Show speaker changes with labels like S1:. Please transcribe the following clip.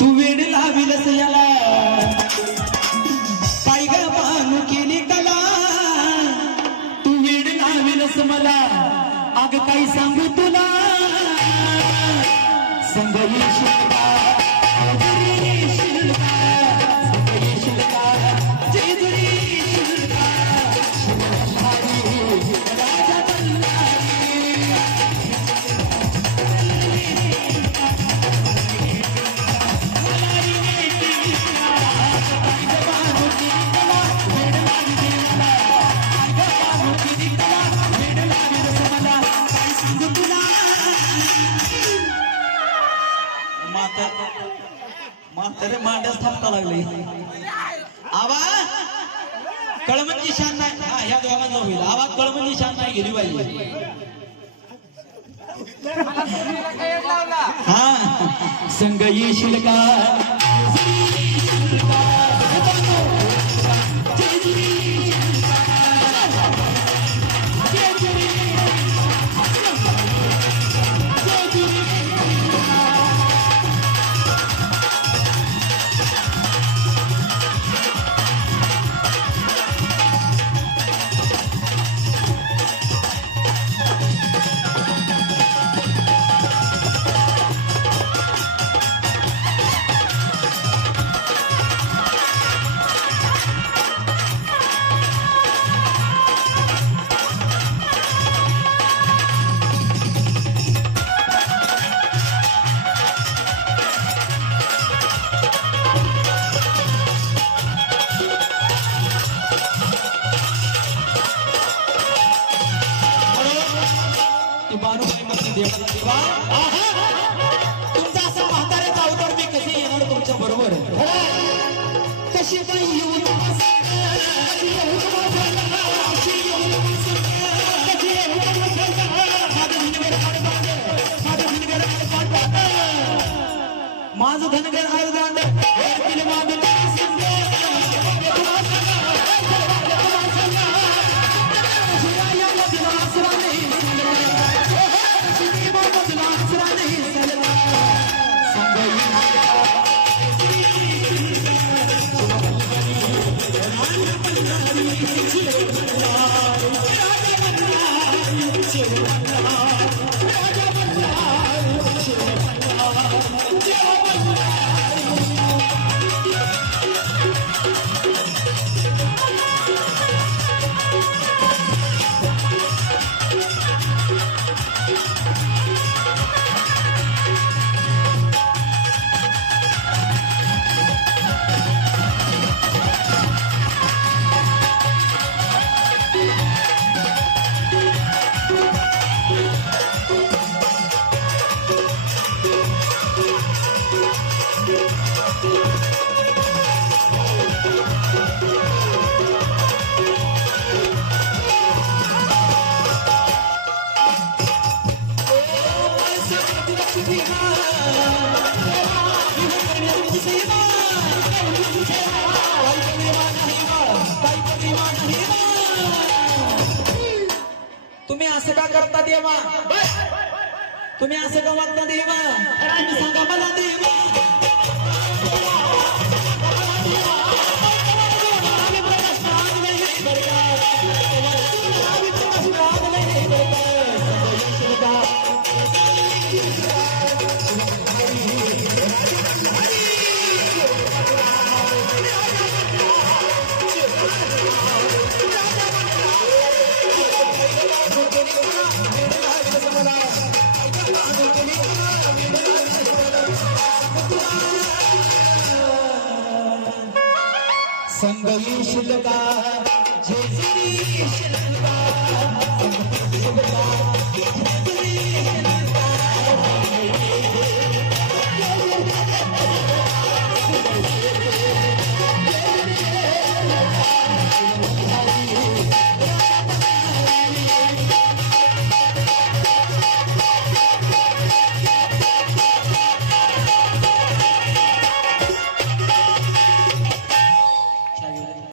S1: तू वेड लाविलस याला. काय ग पाहू केली कला. तू वेड लाविलस मला. अग काही सांगू तुला. संग येशील म्हातारे मांडच थांबता लागले आवा कळमंदी शान नाही हा ह्या दोघांना होईल. आवा कळमंदी शान नाही गेली पाहिजे हा संग येशील का? আহা तुम्ही असं का करता देवा? तुम्ही असं का वागता देवा? तुम्ही सांगा मला देवा. संग येशील का जेजुरी